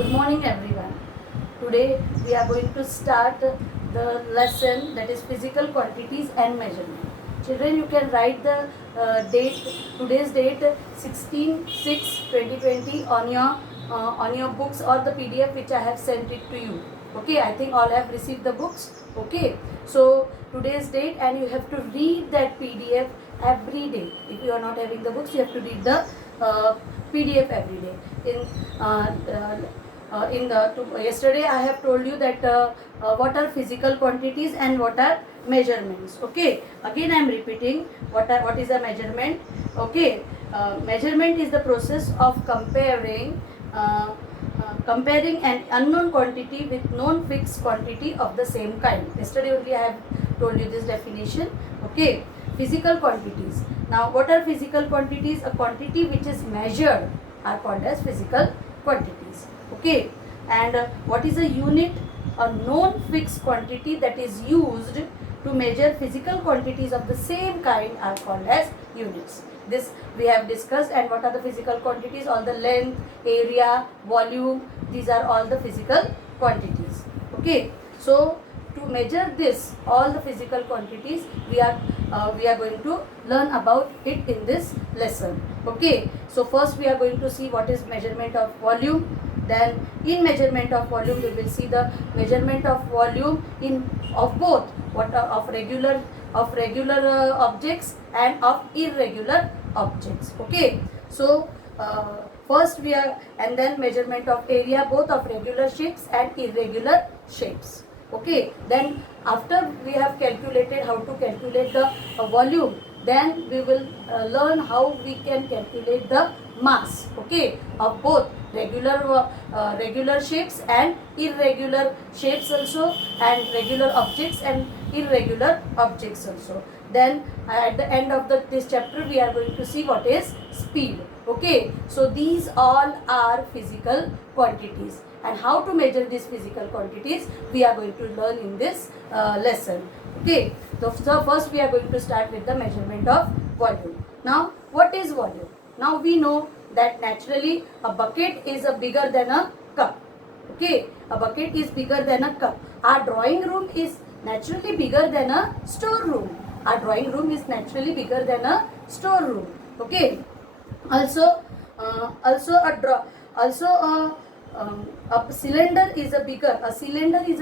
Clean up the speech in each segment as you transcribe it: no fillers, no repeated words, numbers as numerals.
Good morning everyone. Today we are going to start the lesson that is physical quantities and measurement. Children, you can write the date, today's date 16/6/2020 on your books or the PDF which I have sent it to you. Okay, I think all have received the books. Okay, so today's date, and you have to read that PDF every day. If you are not having the books, you have to read the PDF every day. Yesterday I have told you that what are physical quantities and what are measurements. Okay, again I am repeating what is a measurement. Okay, measurement is the process of comparing an unknown quantity with known fixed quantity of the same kind. Yesterday only I have told you this definition. Okay, physical quantities. Now what are physical quantities? A quantity which is measured are called as physical quantities. Okay, and what is a unit? A known fixed quantity that is used to measure physical quantities of the same kind are called as units. This we have discussed. And what are the physical quantities? All the length, area, volume, these are all the physical quantities. Okay, so to measure this, all the physical quantities, we are going to learn about it in this lesson. Okay, so first we are going to see what is measurement of volume. Then in measurement of volume, we will see the measurement of volume of both of regular objects and of irregular objects. Okay, so first and then measurement of area, both of regular shapes and irregular shapes. Okay, then after we have calculated how to calculate the volume, then we will learn how we can calculate the mass. Okay, of both regular shapes and irregular shapes also, and regular objects and irregular objects also. Then at the end of this chapter, we are going to see what is speed. Okay, so these all are physical quantities, and how to measure these physical quantities we are going to learn in this lesson. Okay, so first we are going to start with the measurement of volume. Now what is volume? Now we know that naturally a bucket is bigger than a cup. Okay, a bucket is bigger than a cup. Our drawing room is naturally bigger than a storeroom. Our drawing room is naturally bigger than a storeroom. Okay, also a cylinder is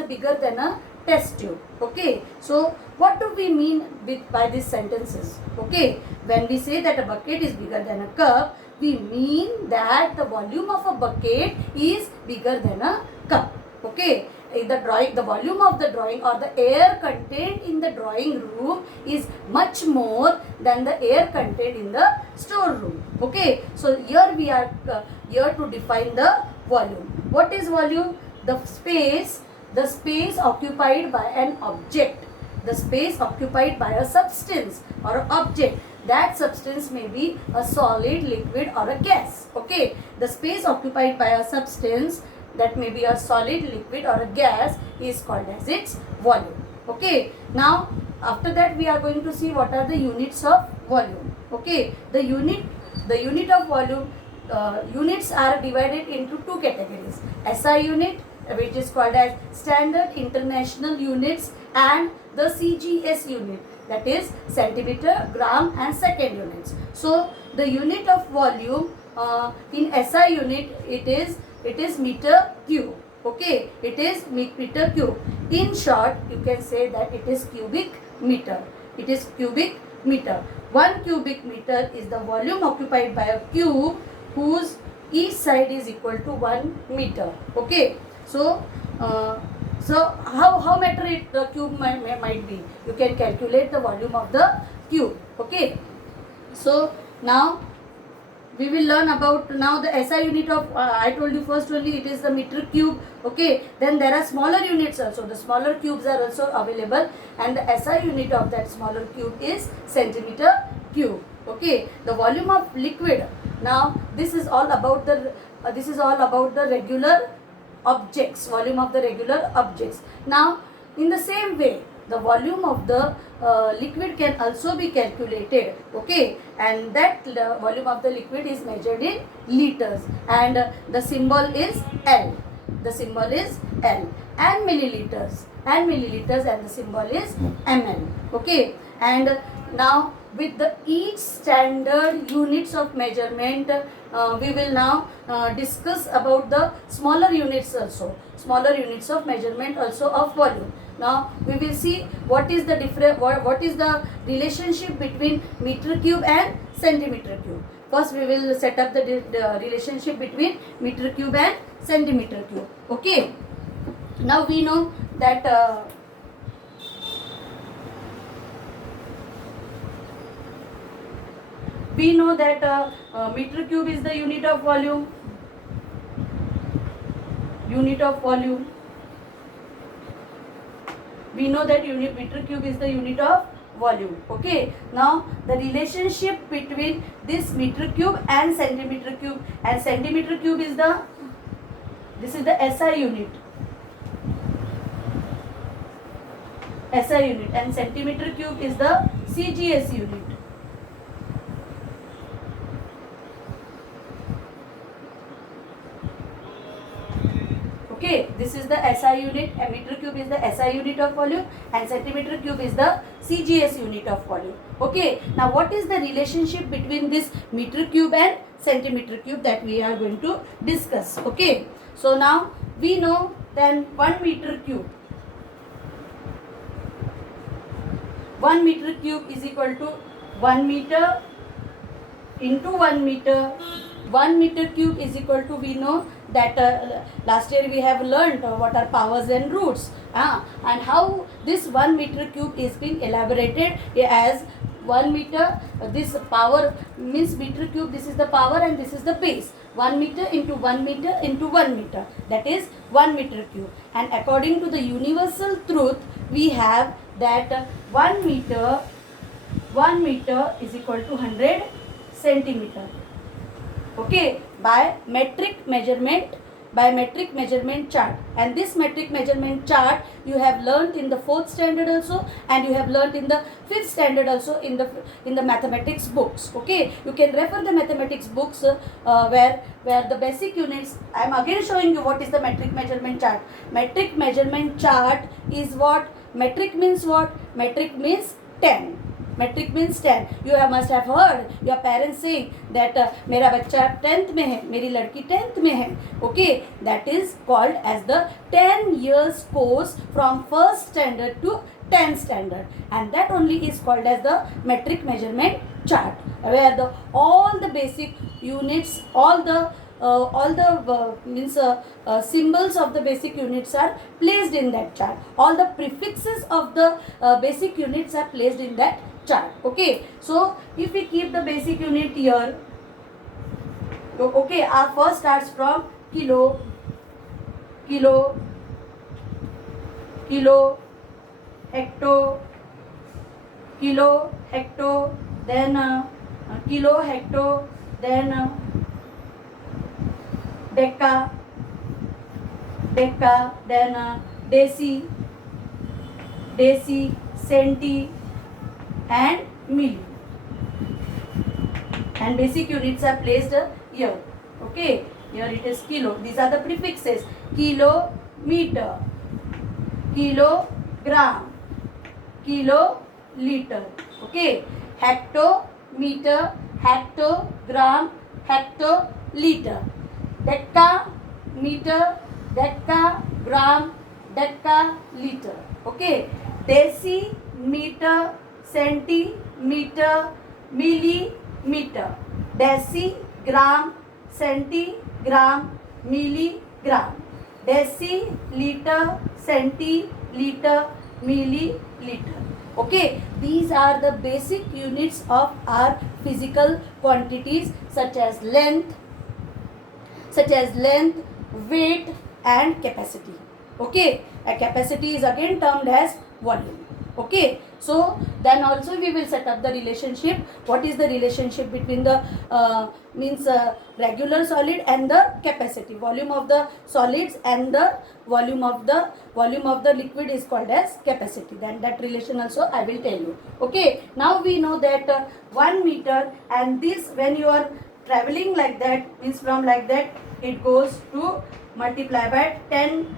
bigger than a test tube. Okay, so what do we mean by these sentences? Okay, when we say that a bucket is bigger than a cup, we mean that the volume of a bucket is bigger than a cup. Okay, the volume of the drawing or the air contained in the drawing room is much more than the air contained in the storeroom. Okay, so here we are here to define the volume. What is volume? The space occupied by an object, the space occupied by a substance or an object. That substance may be a solid, liquid or a gas. Okay, the space occupied by a substance that may be a solid, liquid or a gas is called as its volume. Okay, now after that we are going to see what are the units of volume. Okay, the unit of volume, units are divided into two categories: SI unit, which is called as standard international units, and the CGS unit, that is centimeter, gram and second units. So the unit of volume in SI unit, it is meter cube. Okay, it is meter cube. In short, you can say that it is cubic meter. It is cubic meter. 1 cubic meter is the volume occupied by a cube whose each side is equal to 1 meter. Okay, so how meter the cube might be? You can calculate the volume of the cube. Okay, so now we will learn about now the SI unit of I told you first only it is the meter cube. Okay, then there are smaller units also. The smaller cubes are also available, and the SI unit of that smaller cube is centimeter cube. Okay, the volume of liquid. Now this is all about the regular objects, volume of the regular objects. Now in the same way, the volume of the liquid can also be calculated. Okay, and that volume of the liquid is measured in liters, and the symbol is L. the symbol is L, and milliliters and the symbol is ml. Okay, and now with the each standard units of measurement, we will now discuss about the smaller units also, smaller units of measurement also of volume. Now we will see what is the what is the relationship between meter cube and centimeter cube. First we will set up the relationship between meter cube and centimeter cube. Okay, now we know that meter cube is the unit of volume. We know that meter cube is the unit of volume. Okay, now the relationship between this meter cube and centimeter cube, and centimeter cube is the, this is the SI unit, and centimeter cube is the CGS unit. Okay, this is the SI unit, and meter cube is the SI unit of volume, and centimeter cube is the CGS unit of volume. Okay, now what is the relationship between this meter cube and centimeter cube, that we are going to discuss. Okay, so now we know then 1 meter cube is equal to 1 meter into 1 meter. 1 meter cube is equal to, we know that last year we have learned what are powers and roots, and how this 1 meter cube is being elaborated as 1 meter. This power means meter cube, this is the power and this is the base. 1 meter into 1 meter into 1 meter, that is 1 meter cube. And according to the universal truth, we have that 1 meter is equal to 100 centimeter. Okay, by metric measurement chart. And this metric measurement chart you have learnt in the 4th standard also, and you have learnt in the 5th standard also in the mathematics books. Okay, you can refer the mathematics books where the basic units. I am again showing you what is the metric measurement chart. Metric measurement chart is what? Metric means what? Metric means 10. Metric means 10. You must have heard your parents saying that मेरा बच्चा 10th में है, मेरी लड़की 10th में है. Okay, that is called as the 10 years course from 1st standard to 10th standard, and that only is called as the metric measurement chart, where all the basic units, all the symbols of the basic units are placed in that chart. All the prefixes of the basic units are placed in that chart. Okay, so if we keep the basic unit here, okay, our first starts from kilo, hecto, then kilo, hecto, then deca, then deci, centi, and milli. And basic units are placed here. Okay, here it is kilo. These are the prefixes: kilometer, kilogram, kiloliter. Okay, hectometer, hectogram, hectoliter. Decameter, decagram, decaliter. Okay, decimeter, centimeter, millimeter. Decigram, centigram, milligram. Deciliter, centiliter, milliliter. Okay, these are the basic units of our physical quantities, such as length, weight, and capacity. Okay, a capacity is again termed as volume. Okay, so then also we will set up the relationship. What is the relationship between the regular solid and the capacity? Volume of the solids and the volume of the liquid is called as capacity. Then that relation also I will tell you. Okay, now we know that 1 meter, and this, when you are traveling like that, means from like that it goes to multiply by 10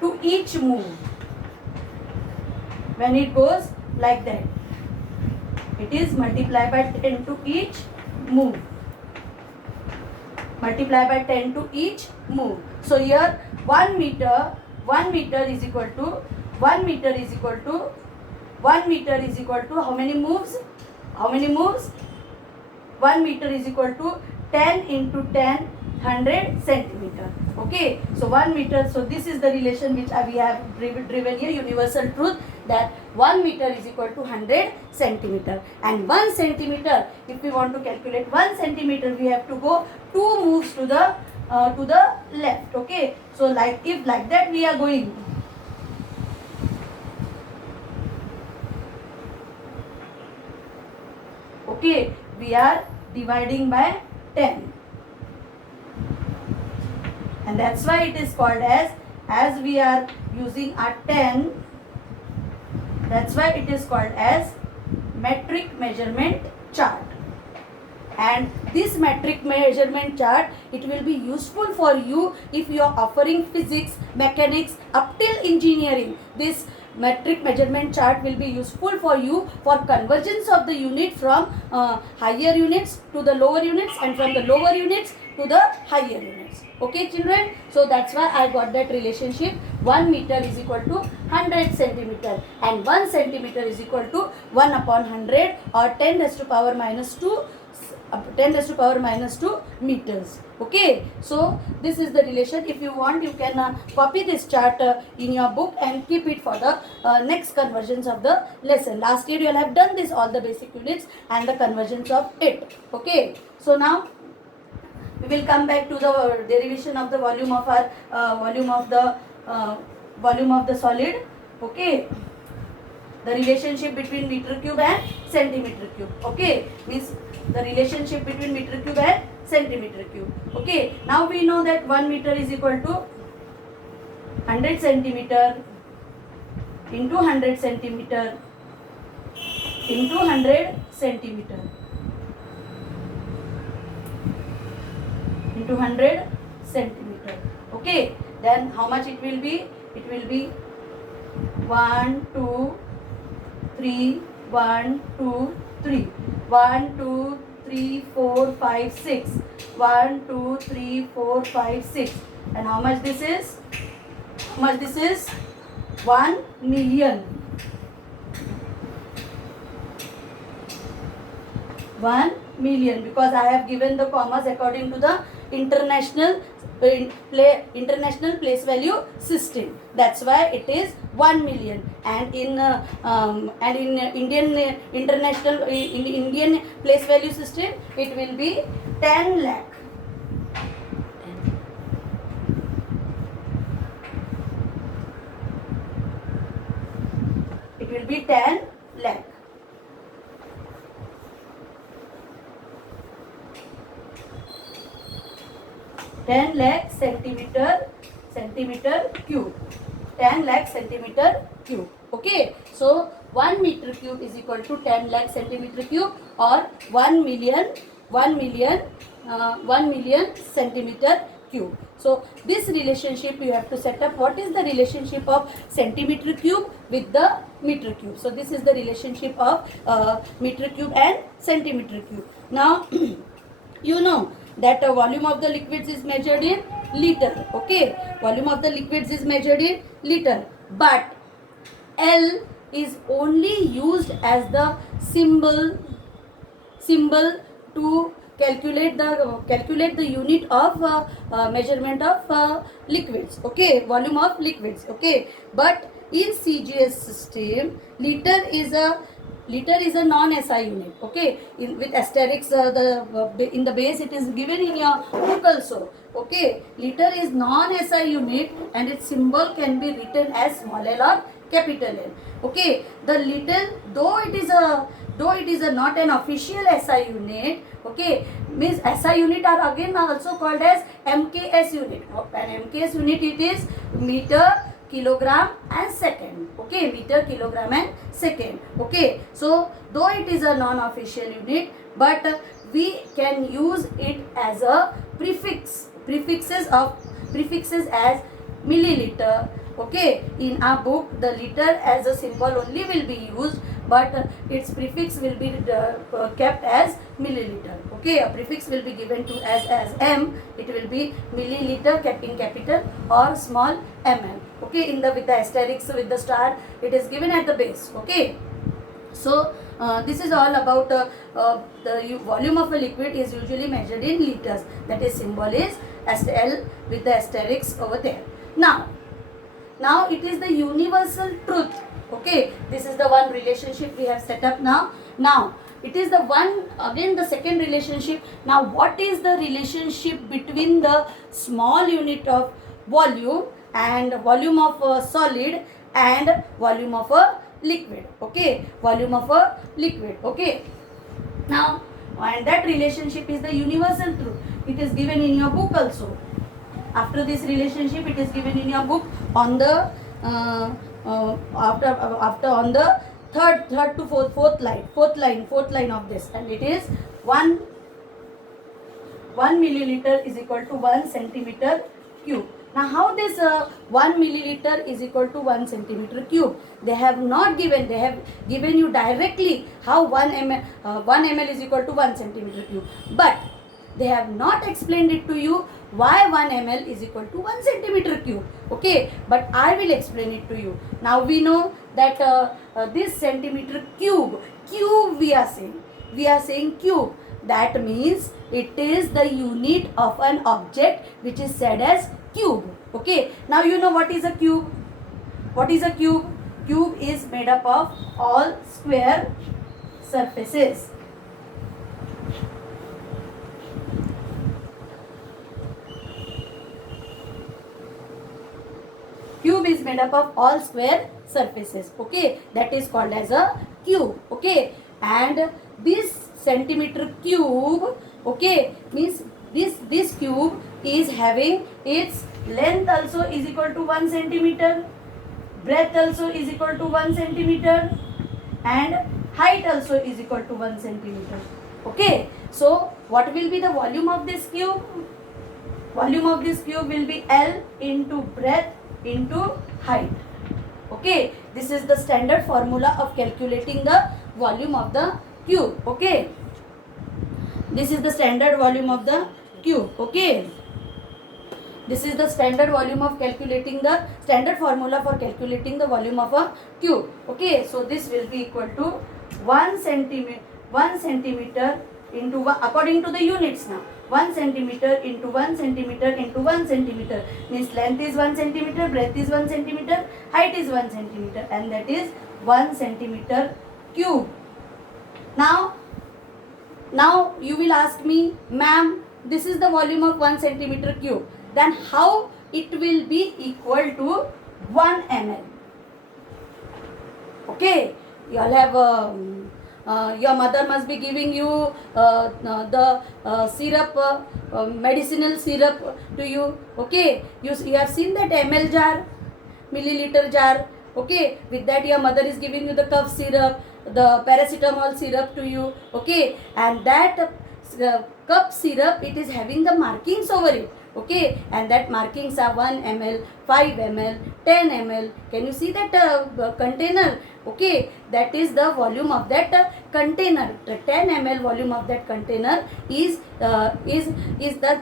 to each move. When it goes like that, it is multiply by 10 to each move. Multiply by 10 to each move. So here 1 meter is equal to 1 meter is equal to 1 meter is equal to how many moves? How many moves? 1 meter is equal to 10 into 10, 100 centimeter. Okay, so 1 meter. So this is the relation which we have driven here, universal truth, that 1 meter is equal to 100 centimeter. And 1 centimeter, if we want to calculate 1 centimeter, we have to go 2 moves to the left. Okay, so like if like that we are going. Okay, we are dividing by 10. And that's why it is called as we are using a 10, that's why it is called as metric measurement chart. And this metric measurement chart, it will be useful for you if you are offering physics, mechanics, up till engineering. This metric measurement chart will be useful for you for convergence of the unit from higher units to the lower units, and from the lower units to the higher units. Okay children, so that's why I got that relationship. 1 meter is equal to 100 centimeter, and 1 centimeter is equal to 1 upon 100, or 10 raised to power minus 2 meters. Okay, so this is the relation. If you want, you can copy this chart in your book and keep it for the next conversions of the lesson. Last year you will have done this, all the basic units and the conversions of it. Okay, so now we will come back to the derivation of the volume of our volume of the solid. Okay, the relationship between meter cube and centimeter cube. Okay, means the relationship between meter cube and centimeter cube. Okay, now we know that 1 meter is equal to 100 centimeter into 100 centimeter into 100 centimeter into 100 centimeter. Okay, then how much it will be? It will be 1 2 3 1 2 3 1 2 3 4 5 6 1 2 3 4 5 6. And how much this is? How much this is? 1 million. 1 million, because I have given the commas according to the international place value system. That's why it is 1 million. And in Indian international in Indian place value system, it will be 10 lakh. It will be 10 lakh. centimeter cube. 10 lakh centimeter cube. Okay, so 1 meter cube is equal to 10 lakh centimeter cube, or 1 million centimeter cube. So this relationship you have to set up. What is the relationship of centimeter cube with the meter cube? So this is the relationship of meter cube and centimeter cube. Now you know that the volume of the liquids is measured in liter. Okay, volume of the liquids is measured in liter, but L is only used as the symbol to calculate the unit of measurement of liquids. Okay, volume of liquids. Okay, but in CGS system, liter is a non-SI unit. Okay, with asterisks in the base, it is given in your book also. Okay, liter is non-SI unit and its symbol can be written as small l or capital L. Okay, the liter, though it is a not an official SI unit, okay, means SI unit are again also called as MKS unit. And MKS unit, it is meter, kilogram and second. Okay, meter, kilogram and second. Okay, so though it is a non-official unit, but we can use it as a prefixes of prefixes as milliliter. Okay, in our book the liter as a symbol only will be used, but its prefix will be kept as milliliter. Okay, a prefix will be given to as m, it will be milliliter kept in capital or small ml. Okay, in the with the asterisk with the star it is given at the base. Okay, so this is all about the volume of a liquid is usually measured in liters. That is symbol is L with the asterisk over there. Now it is the universal truth. Okay, this is the one relationship we have set up now. Now it is the one, again the second relationship. Now what is the relationship between the small unit of volume and volume of a solid and volume of a liquid? Okay, volume of a liquid. Okay, now and that relationship is the universal truth. It is given in your book also. After this relationship, it is given in your book on the after on the third to fourth line of this, and it is 1 milliliter is equal to 1 centimeter cube. Now how this 1 milliliter is equal to 1 centimeter cube? They have not given, they have given you directly how 1 ml is equal to 1 centimeter cube, but they have not explained it to you why 1 ml is equal to 1 centimeter cube. Okay, but I will explain it to you. Now we know that this centimeter cube we are saying cube. That means it is the unit of an object which is said as cube. Okay, now you know what is a cube. What is a cube? Cube is made up of all square surfaces. Cube is made up of all square surfaces. Okay, that is called as a cube. Okay, and this centimeter cube, okay, means this cube is having its length also is equal to 1 centimeter, breadth also is equal to 1 centimeter, and height also is equal to 1 centimeter. Okay, so what will be the volume of this cube? Volume of this cube will be L into breadth into height. Okay, this is the standard formula of calculating the volume of the cube. Okay, this is the standard volume of the cube. Okay, this is the standard volume of calculating the standard formula for calculating the volume of a cube. Okay, so this will be equal to 1 centimeter into 1, according to the units now. 1 centimeter into 1 centimeter into 1 centimeter means length is 1 centimeter, breadth is 1 centimeter, height is 1 centimeter, and that is 1 centimeter cube. Now you will ask me, ma'am, this is the volume of 1 centimeter cube. Then how it will be equal to 1 ml? Okay, you all have your mother must be giving you the syrup, medicinal syrup to you. Okay, you have seen that ml jar, milliliter jar. Okay, with that your mother is giving you the cough syrup, the paracetamol syrup to you. Okay, and that cup syrup, it is having the markings over it. Okay, and that markings are 1 ml, 5 ml, 10 ml. Can you see that container? Okay, that is the volume of that container. The 10 ml volume of that container is the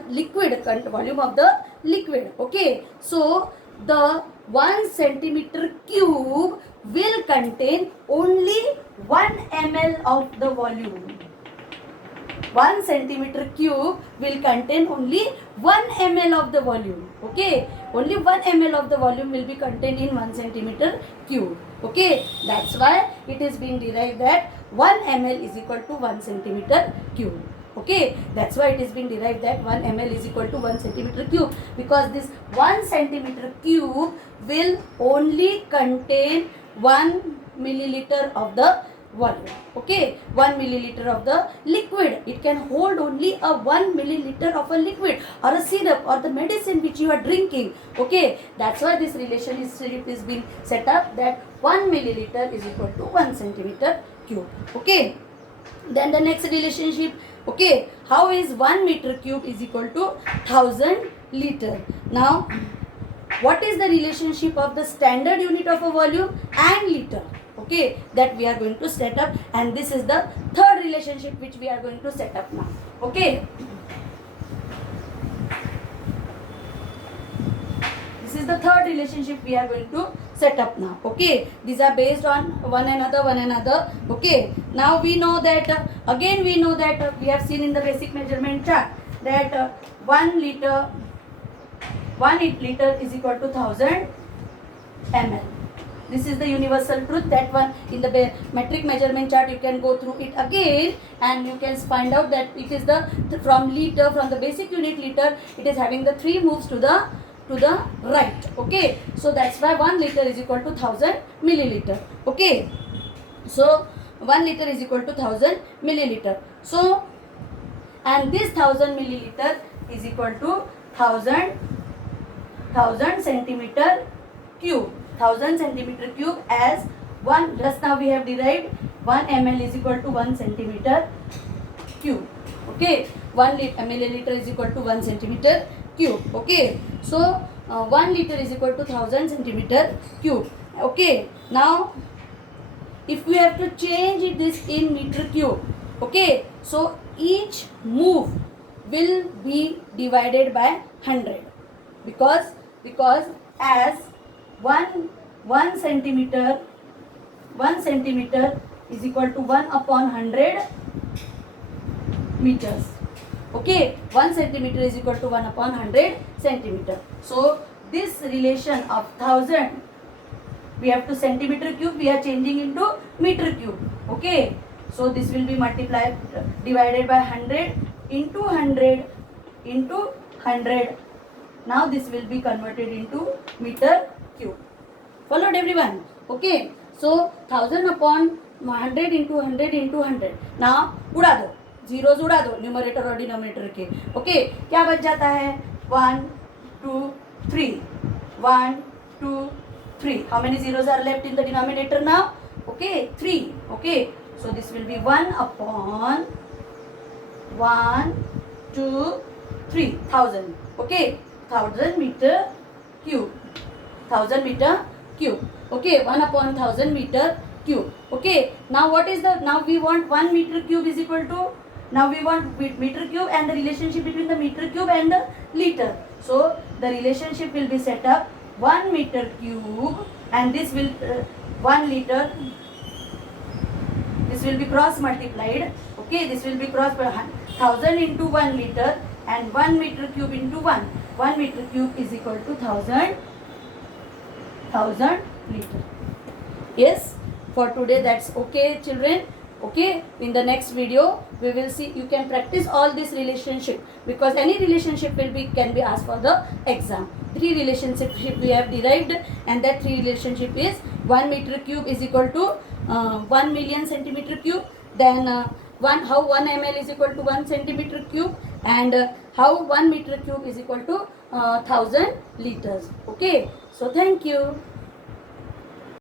liquid volume of the liquid. Okay, so the 1 centimeter cube will contain only 1 ml of the volume. 1 centimeter cube will contain only 1 ml of the volume. Okay, only 1 ml of the volume will be contained in 1 centimeter cube. Okay, that's why it is being derived that 1 ml is equal to 1 centimeter cube. Okay, that's why it is being derived that 1 ml is equal to 1 centimeter cube, because this 1 centimeter cube will only contain 1 milliliter of the volume. Okay, 1 milliliter of the liquid. It can hold only a 1 milliliter of a liquid or a syrup or the medicine which you are drinking. Okay, that's why this relationship is being set up that 1 milliliter is equal to 1 centimeter cube. Okay, then the next relationship Okay, how is 1 meter cube is equal to 1000 liter? Now, what is the relationship of the standard unit of a volume and liter? Okay, that we are going to set up, and this is the third relationship which we are going to set up now. Okay, this is the third relationship we are going to set up now. Okay, these are based on one another. Okay, now we know that again we know that we have seen in the basic measurement chart that 1 liter is equal to 1000 ml. This is the universal truth. That one in the metric measurement chart you can go through it again, and you can find out that it is the from the basic unit liter, it is having the 3 moves to the right. Okay, so that's why 1 liter is equal to 1000 milliliter. Okay, so 1 liter is equal to 1000 milliliter. So, and this 1000 milliliter is equal to 1000 centimeter cube. 1000 centimeter cube as 1, just now we have derived 1 ml is equal to 1 centimeter cube. Okay, 1 milliliter is equal to 1 centimeter cube. Okay, so 1 liter is equal to 1000 centimeter cube. Okay, now if we have to change this in meter cube, okay, so each move will be divided by 100, because as 1 centimeter is equal to 1 upon 100 meters. Okay, 1 centimeter is equal to 1 upon 100 centimeter. So this relation of 1000, we have to centimeter cube, we are changing into meter cube. Okay, so this will be multiplied, divided by 100 into 100 into 100. Now this will be converted into meter cube. Followed everyone? Okay, so 1000 upon 100 into 100 into 100. Now उड़ा दो, zeros उड़ा दो numerator और denominator के. Okay, क्या बच जाता है? 1 2 3, 1 2 3. How many zeros are left in the denominator now? Okay, 3. Okay, so this will be 1 upon 1 2 3, 1000. Okay, 1000 meter cube. 1000 meter cube. Okay, 1 upon 1000 meter cube. Okay, now what is the, now we want 1 meter cube is equal to, now we want meter cube and the relationship between the meter cube and the liter. So the relationship will be set up 1 meter cube, and this will 1 liter, this will be cross multiplied. Okay, this will be cross 1000 into 1 liter and 1 meter cube into 1. 1 meter cube is equal to 1000 liter. Yes, for today that's okay, children. Okay, in the next video we will see, you can practice all this relationship, because any relationship can be asked for the exam. 3 relationships we have derived, and that 3 relationship is 1 meter cube is equal to 1 million centimeter cube, then how 1 ml is equal to 1 centimeter cube, and how 1 meter cube is equal to 1000 liters. Okay, so thank you.